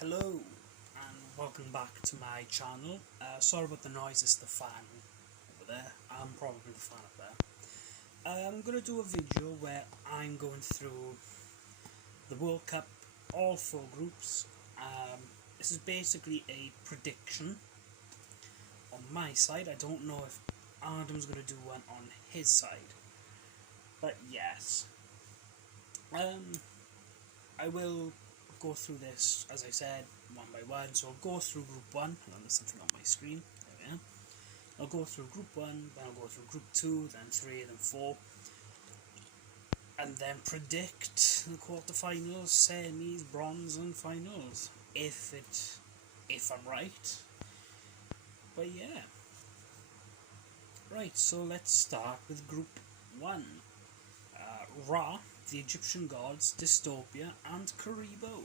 Hello and welcome back to my channel. Sorry about the noise, it's the fan over there. I'm probably the fan up there. I'm going to do a video where I'm going through the World Cup, all four groups. This is basically a prediction on my side. I don't know if Adam's going to do one on his side, but yes. I will go through this, as I said, one by one. So I'll go through Group 1, and there's something on my screen, there we are. I'll go through Group 1, then I'll go through Group 2, then 3, then 4, and then predict the quarterfinals, semis, bronze and finals, if I'm right. But yeah. Right, so let's start with Group 1. Ra, the Egyptian gods, Dystopia, and Karibo.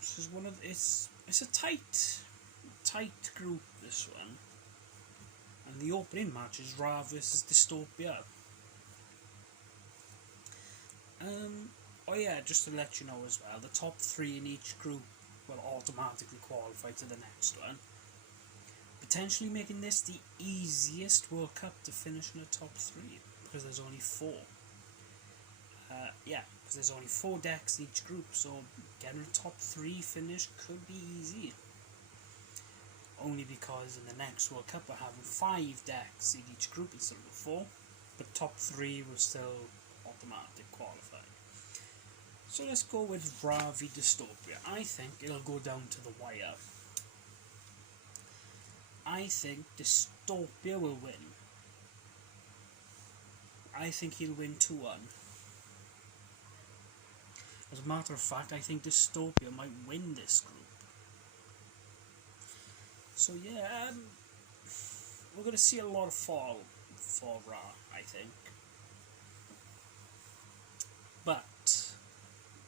This is it's a tight group, this one. And the opening match is Ra versus Dystopia. Oh yeah, just to let you know as well, the top 3 in each group will automatically qualify to the next one, potentially making this the easiest World Cup to finish in the top 3, because there's only 4. Because there's only 4 decks in each group, so getting a top 3 finish could be easy. Only because in the next World Cup we're having 5 decks in each group instead of 4, but top 3 will still automatic qualify. So let's go with Ra v Dystopia. I think it'll go down to the wire. I think Dystopia will win. I think he'll win 2-1. As a matter of fact, I think Dystopia might win this group. So yeah, we're going to see a lot of fall for Ra, I think. But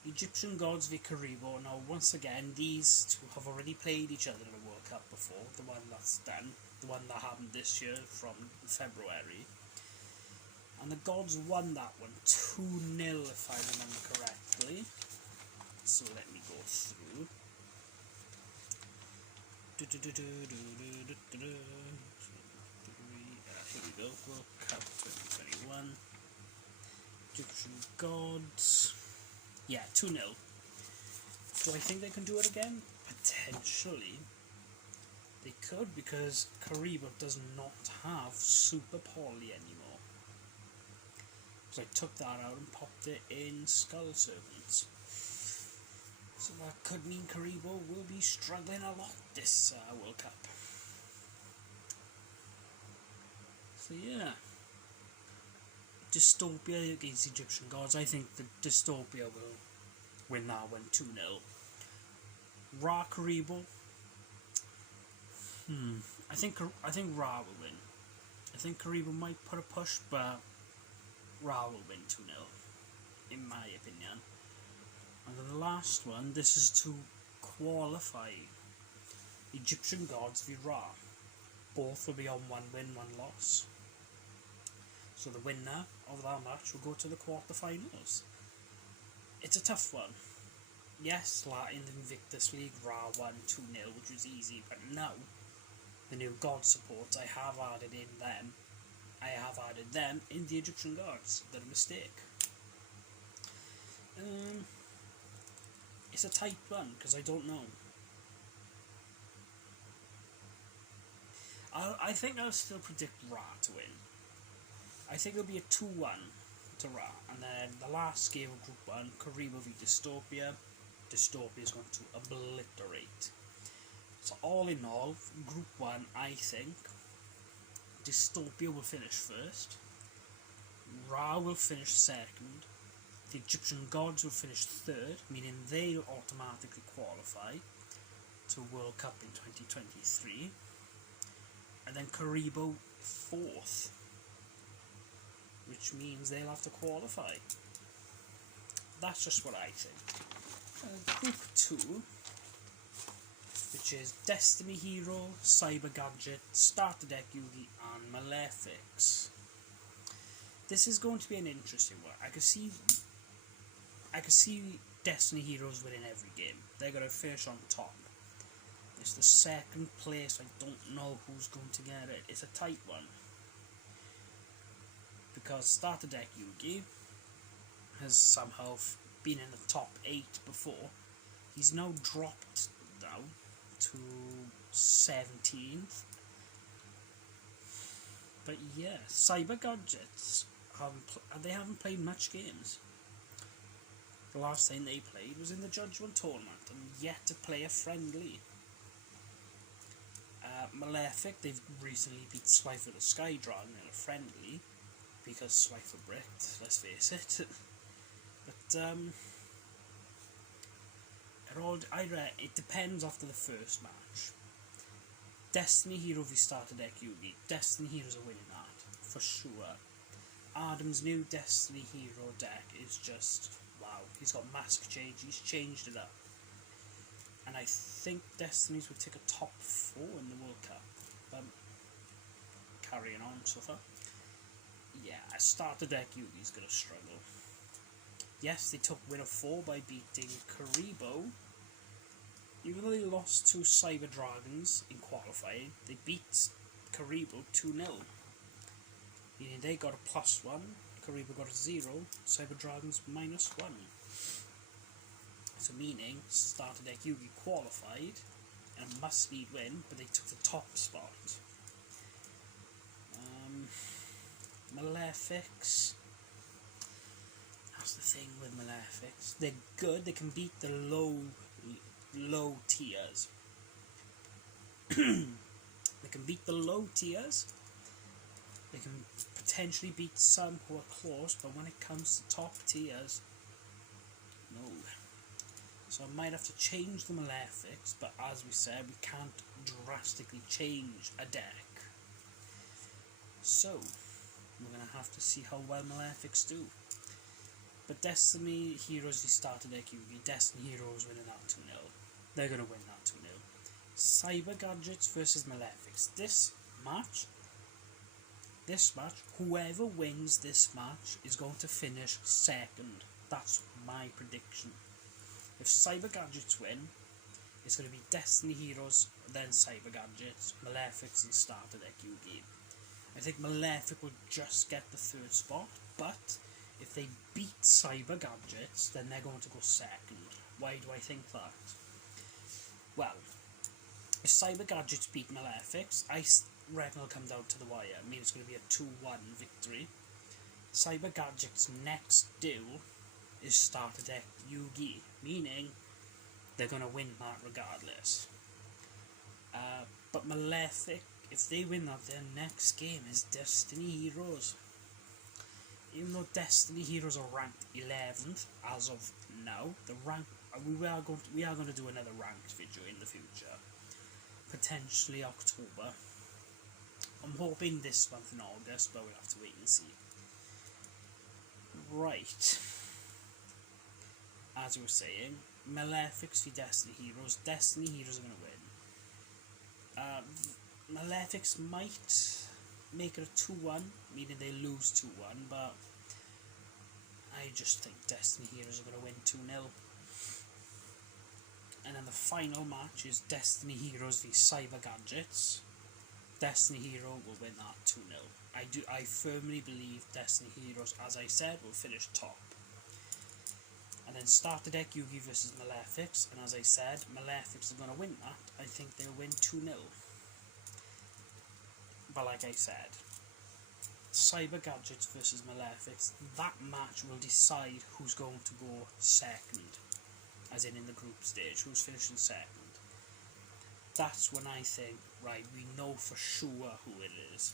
Egyptian gods v Karibo. Now once again, these two have already played each other in the World Cup before. The one that's done, the one that happened this year from February. And the gods won that one 2-0 if I remember correctly. So let me go through. Here we go, World Cup 2021. Egyptian gods. Yeah, 2-0. Do I think they can do it again? Potentially. They could, because Karibo does not have Super Poly anymore. So I took that out and popped it in Skull Servants. So that could mean Karibo will be struggling a lot this World Cup. So yeah. Dystopia against Egyptian gods. I think the Dystopia will win that one 2-0. Ra Karibo. I think Ra will win. I think Karibo might put a push, but Ra will win 2-0, in my opinion. And then the last one, this is to qualify Egyptian gods v Ra. Both will be on 1 win, 1 loss. So the winner of that match will go to the quarterfinals. It's a tough one. Yes, in the Invictus League, Ra won 2-0, which was easy, but now, the new god supports, I have added them in the Egyptian gods. They're a mistake. It's a tight one, because I don't know. I think I'll still predict Ra to win. I think it'll be a 2-1 to Ra. And then the last game of Group 1, Karibo v Dystopia. Dystopia is going to obliterate. So all in all, Group 1, I think Dystopia will finish first. Ra will finish second. The Egyptian gods will finish third, meaning they will automatically qualify to World Cup in 2023. And then Karibo fourth, which means they'll have to qualify. That's just what I think. Group 2, which is Destiny Hero, Cyber Gadget, Starter Deck Yugi, and Malefics. This is going to be an interesting one. I I can see Destiny Heroes winning every game. They're going to finish on top. It's the second place. I don't know who's going to get it. It's a tight one. Because Starter Deck Yugi has somehow been in the top 8 before. He's now dropped down to 17th. But yeah, Cyber Gadgets haven't played much games. The last time they played was in the Judgment Tournament, and yet to play a friendly. Malefic, they've recently beat Slifer the Sky Dragon in a friendly, because Slifer bricked, let's face it. But it depends after the first match. Destiny Hero v Starter Deck Yugi. Destiny Heroes are winning that, for sure. Adam's new Destiny Hero deck is just, wow, he's got mask change, he's changed it up. And I think Destiny's would take a top 4 in the World Cup. Carrying on so far. Yeah, Starter Deck Yugi's going to struggle. Yes, they took winner 4 by beating Karibo. Even though they lost to Cyber Dragons in qualifying, they beat Karibo 2-0. Meaning they got a +1, Karibo got a 0, Cyber Dragons -1. So meaning Starter Deck Yugi qualified and a must-lead win, but they took the top spot. Malefics. That's the thing with Malefics. They're good. They can beat the low tiers. They can beat the low tiers. They can potentially beat some who are close, but when it comes to top tiers, no. So I might have to change the Malefics, but as we said, we can't drastically change a deck. So, we're going to have to see how well Malefics do. But Destiny Heroes, they started deck Yugi. Destiny Heroes winning that 2-0. They're going to win that 2-0. Cyber Gadgets versus Malefics. This match, whoever wins this match is going to finish second. That's my prediction. If Cyber Gadgets win, it's going to be Destiny Heroes, then Cyber Gadgets, Malefics, and Starter Deck Yugi. I think Malefic will just get the 3rd spot, but if they beat Cyber Gadgets, then they're going to go second. Why do I think that? Well, if Cyber Gadgets beat Malefics, I reckon it'll come down to the wire. I mean, it's going to be a 2-1 victory. Cyber Gadgets' next duel is Starter Deck Yugi, meaning they're going to win that regardless. But Malefic, if they win that, their next game is Destiny Heroes. Even though Destiny Heroes are ranked 11th as of now, we are going to do another ranked video in the future, potentially October. I'm hoping this month in August, but we'll have to wait and see. Right. As we were saying, Malefics v Destiny Heroes. Destiny Heroes are going to win. Malefics might make it a 2-1, meaning they lose 2-1, but I just think Destiny Heroes are going to win 2-0. And then the final match is Destiny Heroes v Cyber Gadgets. Destiny Hero will win that 2-0. I firmly believe Destiny Heroes, as I said, will finish top. And then Starter Deck Yugi versus Malefics, and as I said, Malefics are going to win that. I think they'll win 2-0. But like I said, Cyber Gadgets versus Malefics, that match will decide who's going to go second, as in the group stage, who's finishing second. That's when I think, right, we know for sure who it is.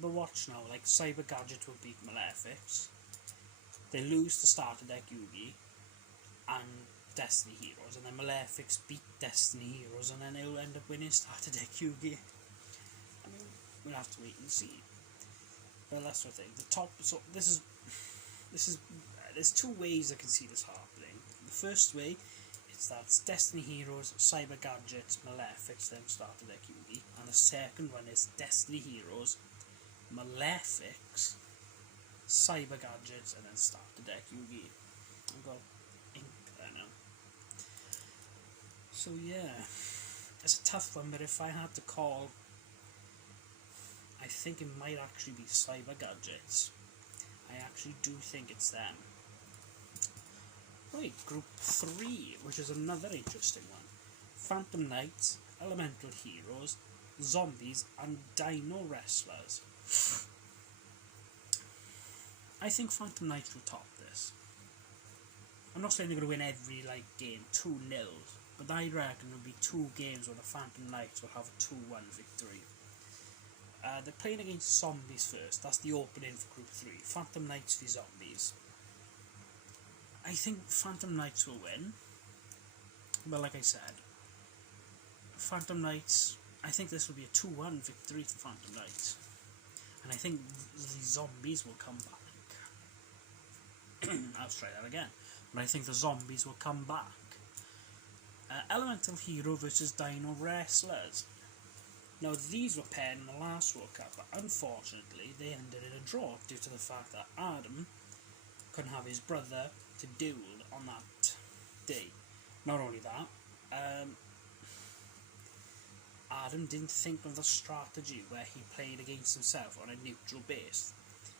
But watch now, like Cyber Gadgets will beat Malefics. They lose to Starter Deck Yugi and Destiny Heroes, and then Malefics beat Destiny Heroes, and then they'll end up winning Starter Deck Yugi. I mean, we'll have to wait and see. But that's the thing. The top. So this is. There's 2 ways I can see this happening. The first way is that it's Destiny Heroes, Cyber Gadgets, Malefics, then Starter Deck Yugi, and the second one is Destiny Heroes, Malefics, Cyber Gadgets, and then Starter Deck Yugi. I've So yeah, it's a tough one, but if I had to call, I think it might actually be Cyber Gadgets. I actually do think it's them. Right, Group 3, which is another interesting one. Phantom Knights, Elemental Heroes, Zombies, and Dino Wrestlers. I think Phantom Knights will top this. I'm not saying they're going to win every game 2-0, but I reckon there'll be 2 games where the Phantom Knights will have a 2-1 victory. They're playing against Zombies first. That's the opening for Group 3. Phantom Knights v Zombies. I think Phantom Knights will win. But like I said, Phantom Knights, I think this will be a 2-1 victory for Phantom Knights. And I think the Zombies will come back. I'll try that again. But I think the Zombies will come back. Elemental Hero versus Dino Wrestlers. Now these were paired in the last World Cup, but unfortunately they ended in a draw due to the fact that Adam couldn't have his brother to duel on that day. Not only that, Adam didn't think of the strategy where he played against himself on a neutral base.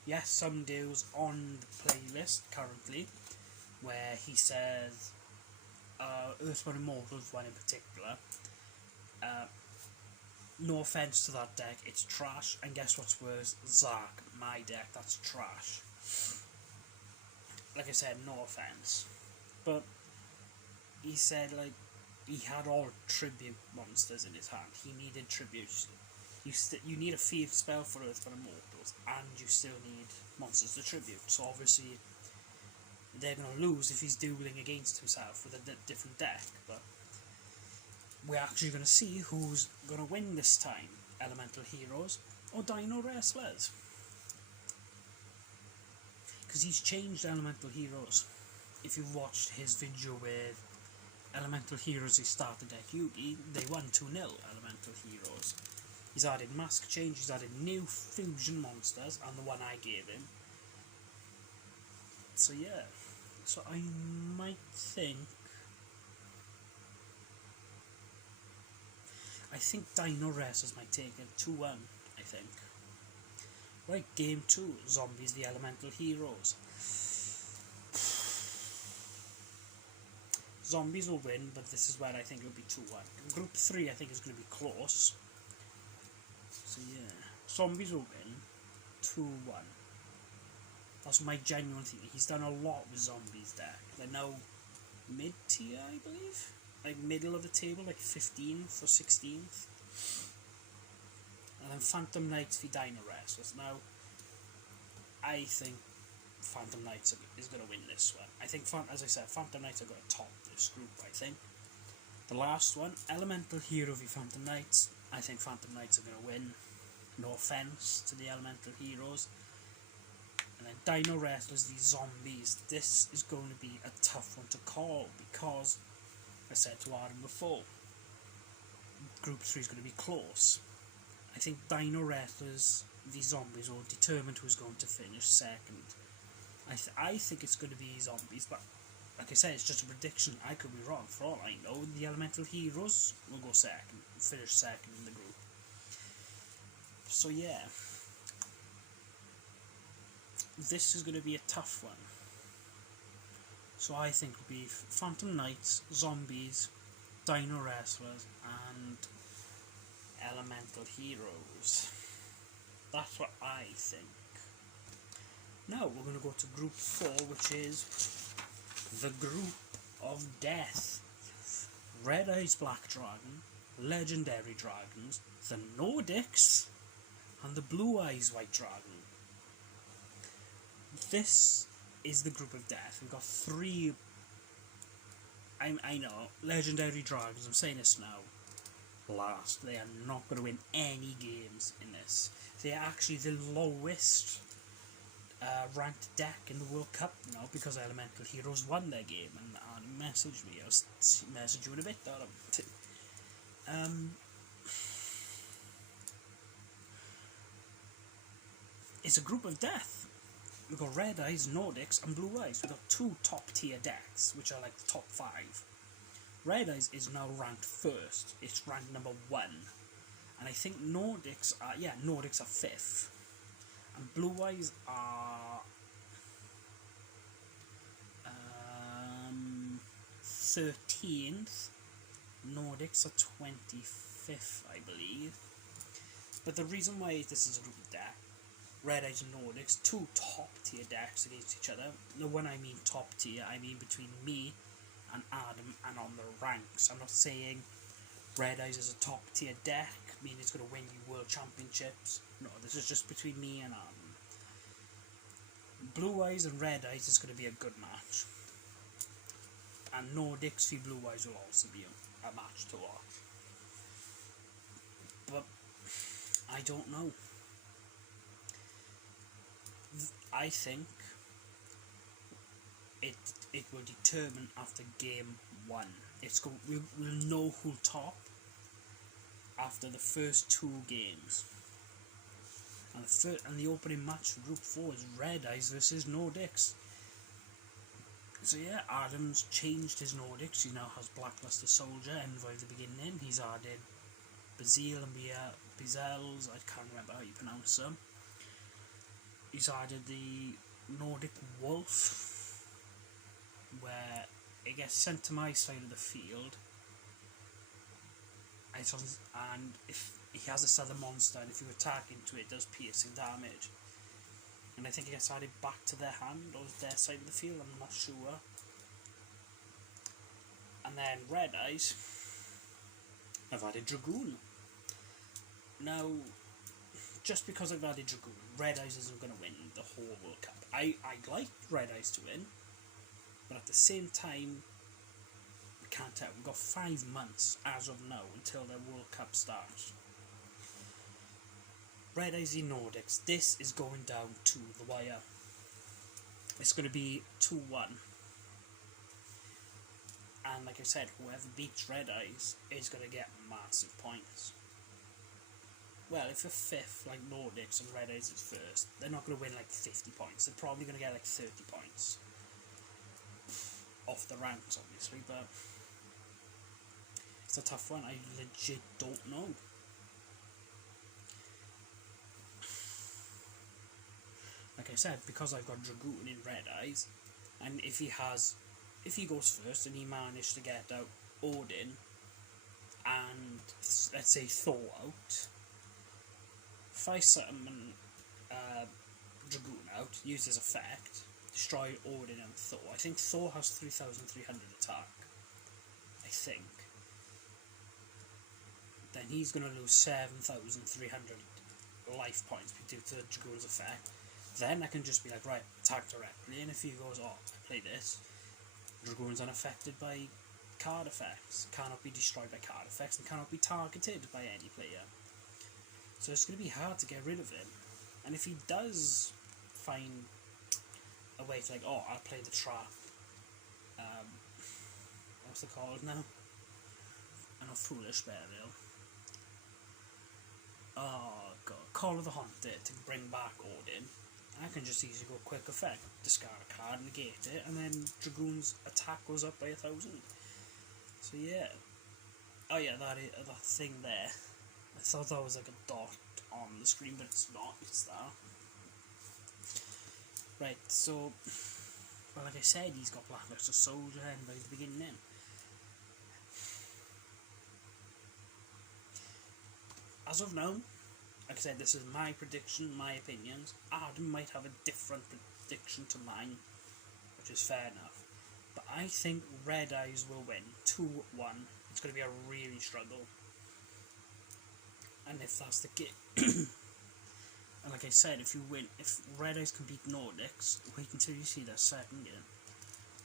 Yes, some duels on the playlist currently where he says Earthbound Immortals one in particular, no offence to that deck, it's trash, and guess what's worse? Zark, my deck, that's trash. Like I said, no offence. But he said he had all tribute monsters in his hand. He needed tributes. You need a field spell for Earthbound Immortals, and you still need monsters to tribute. So obviously they're going to lose if he's dueling against himself with a different deck. But we're actually going to see who's going to win this time. Elemental Heroes or Dino Wrestlers. Because he's changed Elemental Heroes. If you've watched his video with Elemental Heroes he started at Yugioh, they won 2-0 Elemental Heroes. He's added mask change, he's added new fusion monsters, and the one I gave him. So yeah, so I might think... I think Dino Wrestlers might take it 2-1, I think. Right, game 2, Zombies the Elemental Heroes. Zombies will win, but this is where I think it'll be 2-1. Group 3 I think is going to be close. So yeah, Zombies will win 2-1. That's my genuine theory. He's done a lot with Zombies deck. They're now mid-tier, I believe? Like middle of the table, like 15th or 16th. And then Phantom Knights v Dino Wrestlers. Now, I think Phantom Knights is going to win this one. I think, as I said, Phantom Knights are going to top this group, I think. The last one, Elemental Hero v Phantom Knights. I think Phantom Knights are going to win. No offence to the Elemental Heroes. And then Dino Wrestlers v Zombies. This is going to be a tough one to call because, I said to Adam before, Group 3 is going to be close. I think Dino Wrestlers v Zombies will determine who's going to finish second. I think it's going to be Zombies, but like I said, it's just a prediction. I could be wrong. For all I know, the Elemental Heroes will go second, finish second in the group. So yeah, this is going to be a tough one. So I think it'll be Phantom Knights, Zombies, Dino Wrestlers, and Elemental Heroes. That's what I think. Now we're going to go to Group 4, which is the Group of Death. Red Eyes Black Dragon, Legendary Dragons, the Nordics, and the Blue Eyes White Dragon. This is the Group of Death. We've got 3... I know, Legendary Dragons, I'm saying this now, last. They are not going to win any games in this. They are actually the lowest ranked deck in the World Cup now because Elemental Heroes won their game, and messaged me. I'll message you in a bit. It's a Group of Death. We've got Red Eyes, Nordics, and Blue Eyes. We've got 2 top tier decks, which are like the top 5. Red Eyes is now ranked first. It's ranked number 1. And I think Nordics are 5th. And Blue Eyes are 13th. Nordics are 25th, I believe. But the reason why this is a group deck, Red Eyes and Nordics, 2 top tier decks against each other. No, when I mean top tier, I mean between me and Adam and on the ranks. I'm not saying Red Eyes is a top tier deck, meaning it's going to win you world championships. No, this is just between me and Adam. Blue Eyes and Red Eyes is going to be a good match. And Nordics v Blue Eyes will also be a match to watch. But I don't know. I think it will determine after game 1. We'll know who'll top after the first 2 games. And the opening match for Group 4 is Red Eyes versus Nordics. So yeah, Adam's changed his Nordics. He now has Blackluster Soldier, Envoy of the Beginning. He's added Bazil and Bizels, I can't remember how you pronounce them. He's added the Nordic Wolf, where it gets sent to my side of the field. And if he has this other monster, and if you attack into it, it does piercing damage. And I think it gets added back to their hand, or their side of the field, I'm not sure. And then Red Eyes, I've added Dragoon. Now, just because I've added Dragoon, Red Eyes isn't going to win the whole World Cup. I'd like Red Eyes to win, but at the same time, we can't tell. We've got 5 months as of now until the World Cup starts. Red Eyes v Nordics. This is going down to the wire. It's going to be 2-1. And like I said, whoever beats Red Eyes is going to get massive points. Well, if you're 5th, like Nordics, and Red Eyes is 1st, they're not going to win like 50 points. They're probably going to get like 30 points. Off the ranks, obviously, but it's a tough one. I legit don't know. Like I said, because I've got Dragoon in Red Eyes, and if he goes first and he managed to get out Odin and let's say Thor out, if I summon Dragoon out, use his effect, destroy Odin and Thor. I think Thor has 3,300 attack. I think. Then he's going to lose 7,300 life points due to Dragoon's effect. Then I can just be like, right, attack directly, and if he goes, oh, I play this, Dragoon's unaffected by card effects, cannot be destroyed by card effects, and cannot be targeted by any player. So it's going to be hard to get rid of him. And if he does find a way to, like, oh, I'll play the trap, what's it called now? I know, Foolish Burial. Oh god, Call of the Haunted to bring back Odin. I can just easily go quick effect, discard a card, negate it, and then Dragoon's attack goes up by 1,000. So yeah. Oh yeah, that thing there. I thought that was like a dot on the screen, but it's not, it's that. Right, so, well, like I said, he's got Blackluster Soldier and by the beginning then. As of now, like I said, this is my prediction, my opinions. Adam might have a different prediction to mine, which is fair enough. But I think Red Eyes will win 2-1. It's going to be a really struggle. And if that's the case, and like I said, if Red Eyes can beat Nordics, wait until you see their second game.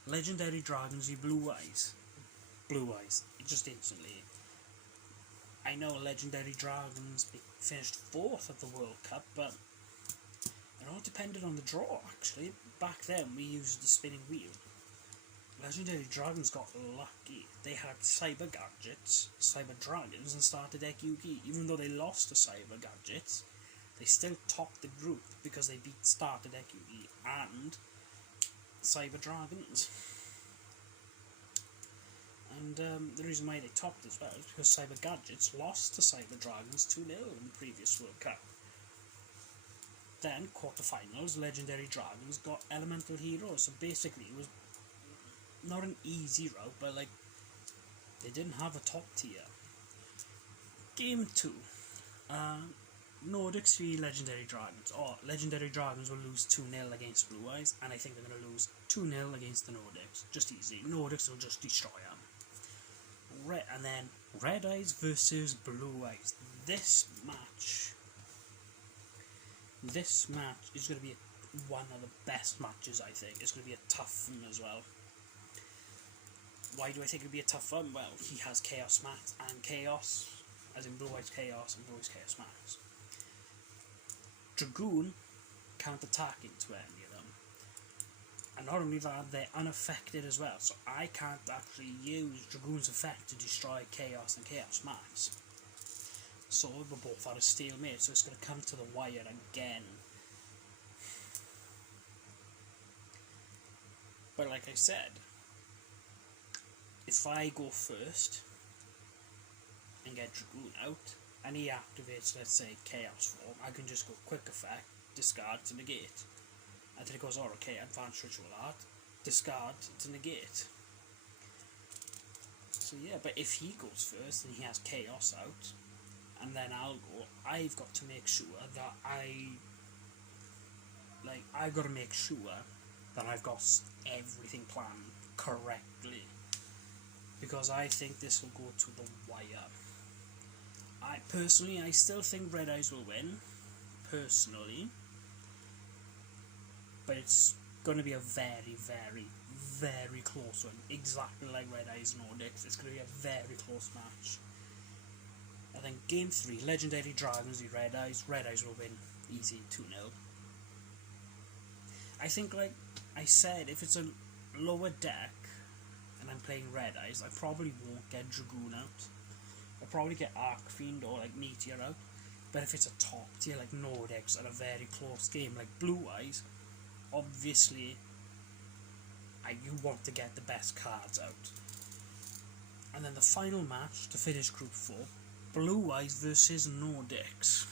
Legendary Dragons v Blue Eyes. Blue Eyes, just instantly. I know Legendary Dragons finished 4th at the World Cup, but it all depended on the draw, actually. Back then, we used the spinning wheel. Legendary Dragons got lucky. They had Cyber Gadgets, Cyber Dragons, and started deck Yugioh. Even though they lost to Cyber Gadgets, they still topped the group because they beat starter deck Yugioh and Cyber Dragons. And And the reason why they topped as well is because Cyber Gadgets lost to Cyber Dragons 2-0 in the previous World Cup. Then, quarterfinals, Legendary Dragons got Elemental Heroes. So basically, it was not an easy route, but like, they didn't have a top tier. Game 2. Nordics v Legendary Dragons. Legendary Dragons will lose 2-0 against Blue Eyes, and I think they're going to lose 2-0 against the Nordics. Just easy. Nordics will just destroy them. And then Red Eyes versus Blue Eyes. This match is going to be one of the best matches, I think. It's going to be a tough one as well. Why do I think it'll be a tough one? Well, he has Chaos Max and Chaos, as in Blue Eyes Chaos and Blue Eyes Chaos Max. Dragoon can't attack into any of them. And not only that, they're unaffected as well, so I can't actually use Dragoon's effect to destroy Chaos and Chaos Max. So we're both at a stalemate, so it's going to come to the wire again. But like I said, if I go first and get Dragoon out, and he activates, let's say, Chaos Form, I can just go quick effect, discard to negate. And then it goes, okay, advanced ritual art, discard to negate. So yeah, but if he goes first and he has Chaos out, and then I'll go, I've got to make sure that I've got to make sure that I've got everything planned correctly. Because I think this will go to the wire. I still think Red Eyes will win, personally. But it's going to be a very, very, very close one. Exactly like Red Eyes Nordics. It's going to be a very close match. I think Game 3, Legendary Dragons v Red Eyes. Red Eyes will win easy, 2-0. I think, like I said, if it's a lower deck and I'm playing Red Eyes, I probably won't get Dragoon out. I'll probably get Arcfiend or like Meteor out. But if it's a top tier like Nordics and a very close game like Blue Eyes, obviously you want to get the best cards out. And then the final match to finish Group 4, Blue Eyes versus Nordics.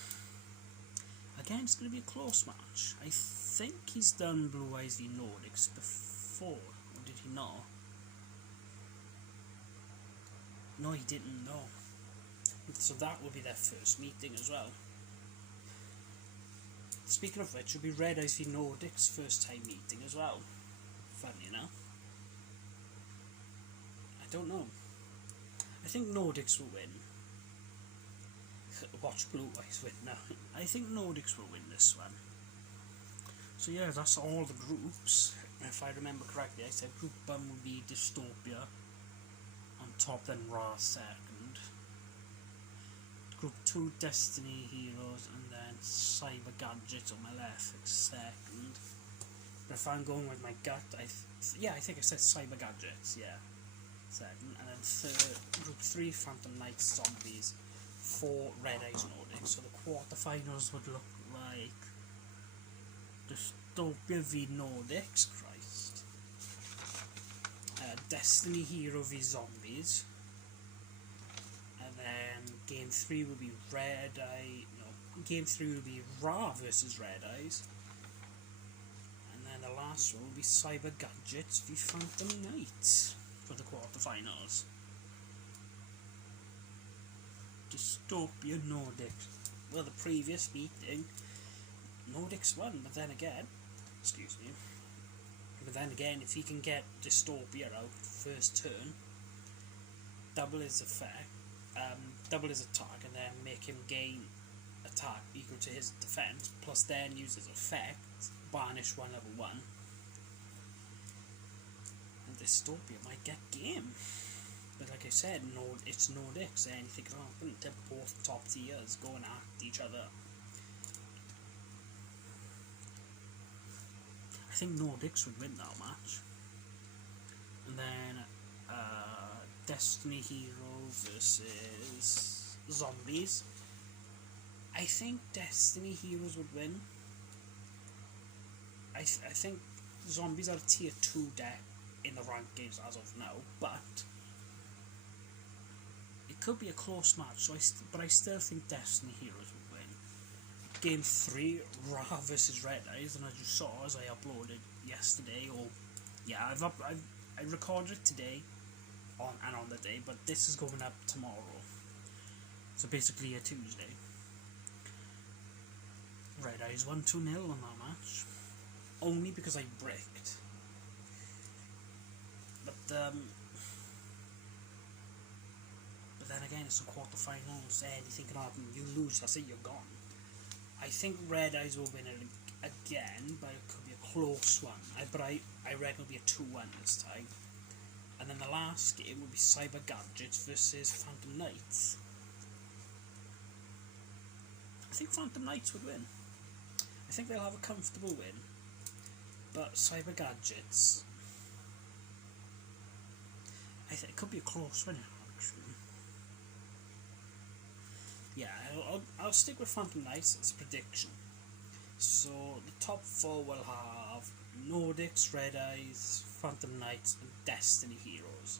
Again, it's going to be a close match. I think he's done Blue Eyes v Nordics before, or did he not? No, he didn't, no. So that will be their first meeting as well. Speaking of which, it'll be Red Eyes v Nordics' first time meeting as well. Funny enough. I don't know. I think Nordics will win. Watch Blue Eyes win now. I think Nordics will win this one. So yeah, that's all the groups. If I remember correctly, I said Group 1 will be Dystopia on top, then Ra second. Group 2, Destiny Heroes, and then Cyber Gadgets on my left second. But if I'm going with my gut, I think I said Cyber Gadgets, yeah, second. And then third, Group 3, Phantom Knights, Zombies. 4, Red Eyes Nordics. So the quarterfinals would look like Dystopia v Nordics, Christ. Destiny Hero v Zombies. And then Game 3 will be Game 3 will be Ra versus Red Eyes. And then the last one will be Cyber Gadgets v Phantom Knights for the quarterfinals. Dystopia Nordics. Well, the previous meeting, Nordics won, but then again, if he can get Dystopia out first turn, double his effect, double his attack, and then make him gain attack equal to his defense, plus then use his effect, banish one level 1, and Dystopia might get game. But like I said, it's Nordics, anything can happen. They're both top tiers going at each other. I think Nordics would win that match. And then Destiny Hero versus Zombies. I think Destiny Heroes would win. I think Zombies are a tier 2 deck in the ranked games as of now, but could be a close match. But I still think Destiny Heroes will win. Game 3, Ra versus Red Eyes, and as you saw, as I uploaded yesterday, I recorded it today on the day, but this is going up tomorrow. So basically a Tuesday. Red Eyes won 2-0 on that match, only because I bricked. But then again, it's the quarterfinals. Anything can happen. You lose, that's it. You're gone. I think Red Eyes will win it again, but it could be a close one. I reckon it'll be a 2-1 this time. And then the last game will be Cyber Gadgets versus Phantom Knights. I think Phantom Knights would win. I think they'll have a comfortable win. But Cyber Gadgets, I think it could be a close win, actually. Yeah, I'll stick with Phantom Knights as a prediction. So the top 4 will have Nordics, Red Eyes, Phantom Knights, and Destiny Heroes.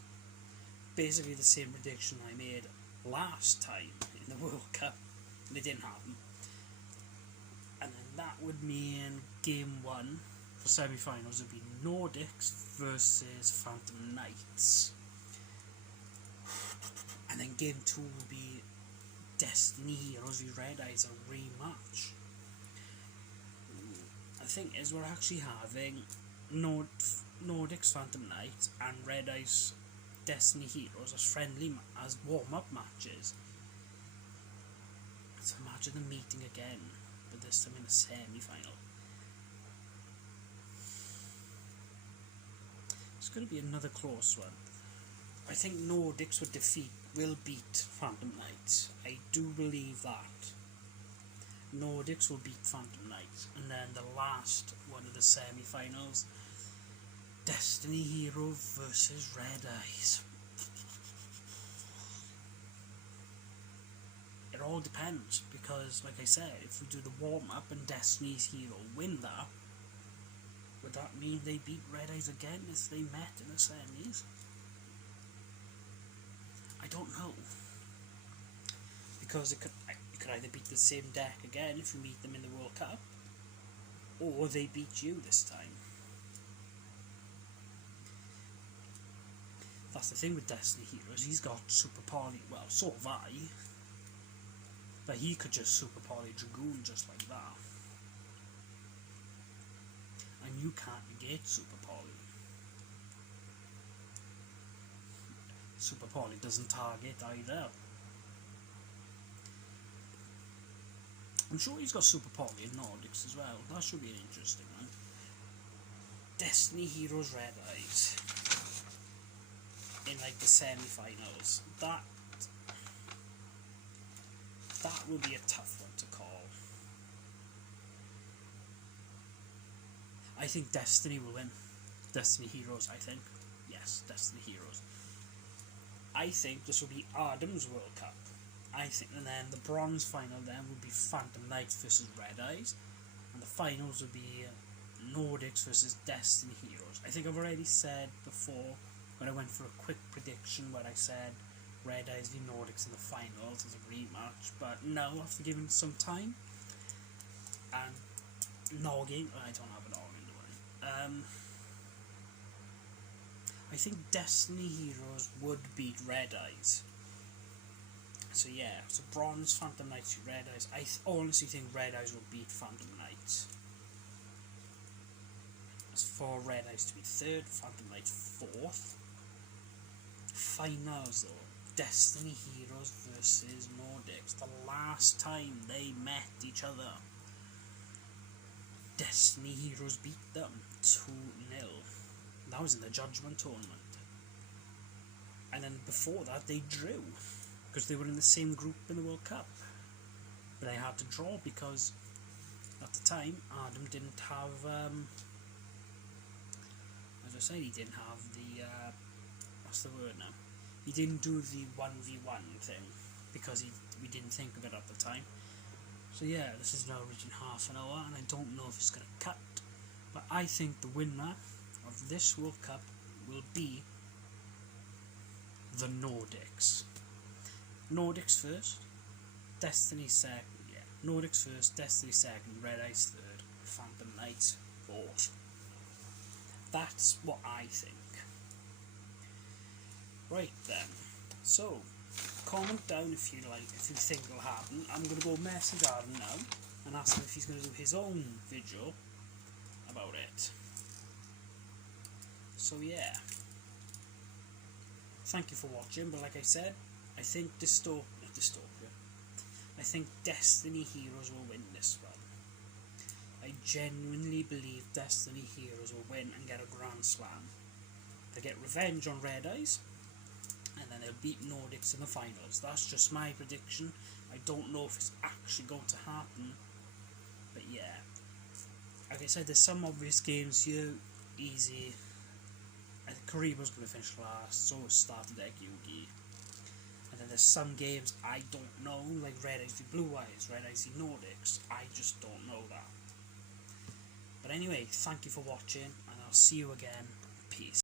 Basically the same prediction I made last time in the World Cup, and it didn't happen. And then that would mean Game 1 for semi-finals would be Nordics versus Phantom Knights. And then Game 2 will be Destiny Heroes v Red Eyes, a rematch. The thing is, we're actually having Nordics Phantom Knights and Red Eyes Destiny Heroes as warm-up matches. So imagine them meeting again, but this time in a semi-final. It's going to be another close one. I think Nordics will beat Phantom Knights. I do believe that. Nordics will beat Phantom Knights. And then the last one of the semi-finals, Destiny Hero versus Red Eyes. It all depends, because like I said, if we do the warm-up and Destiny's Hero win that, would that mean they beat Red Eyes again if they met in the semis? I don't know, because it could either beat the same deck again if you meet them in the World Cup, or they beat you this time. That's the thing with Destiny Heroes, he's got Super Poly, well, so have I, but he could just Super Poly Dragoon just like that, and you can't negate Super Poly. Super Poly doesn't target either. I'm sure he's got Super Poly in Nordics as well. That should be an interesting one. Destiny Heroes Red Eyes in like the semi-finals. That will be a tough one to call. I think Destiny will win. Destiny Heroes, I think. Yes, Destiny Heroes. I think this will be Adam's World Cup. I think, and then the bronze final then would be Phantom Knights versus Red Eyes, and the finals would be Nordics versus Destiny Heroes. I think I've already said before when I went for a quick prediction where I said Red Eyes v Nordics in the finals as a rematch, but no, after giving some time and noggin, I don't have an noggin, do I? I think Destiny Heroes would beat Red Eyes. So yeah, so bronze, Phantom Knights, Red Eyes. I honestly think Red Eyes will beat Phantom Knights. As for Red Eyes to be third, Phantom Knights fourth. Finals though, Destiny Heroes versus Nordics. The last time they met each other, Destiny Heroes beat them 2-0. That was in the Judgment Tournament. And then before that they drew, because they were in the same group in the World Cup. But they had to draw because at the time Adam didn't have, as I said, he didn't have the, what's the word now? He didn't do the 1v1 thing because we didn't think of it at the time. So yeah, this is now reaching half an hour and I don't know if it's going to cut. But I think the winner of this World Cup will be the Nordics. Nordics first, Destiny second. Yeah, Nordics first, Destiny second, Red Eyes third, Phantom Knight fourth. That's what I think. Right then, so comment down if you think it'll happen. I'm gonna go message Aaron now and ask him if he's gonna do his own video about it. So yeah, thank you for watching. But like I said, I think I think Destiny Heroes will win this one. I genuinely believe Destiny Heroes will win and get a Grand Slam. They'll get revenge on Red Eyes, and then they'll beat Nordics in the finals. That's just my prediction. I don't know if it's actually going to happen, but yeah. Like I said, there's some obvious games here, easy. I think Kariba's going to finish last, so started like Yugioh. And then there's some games I don't know, like Red Eyes v Blue Eyes, Red Eyes v Nordics. I just don't know that. But anyway, thank you for watching, and I'll see you again. Peace.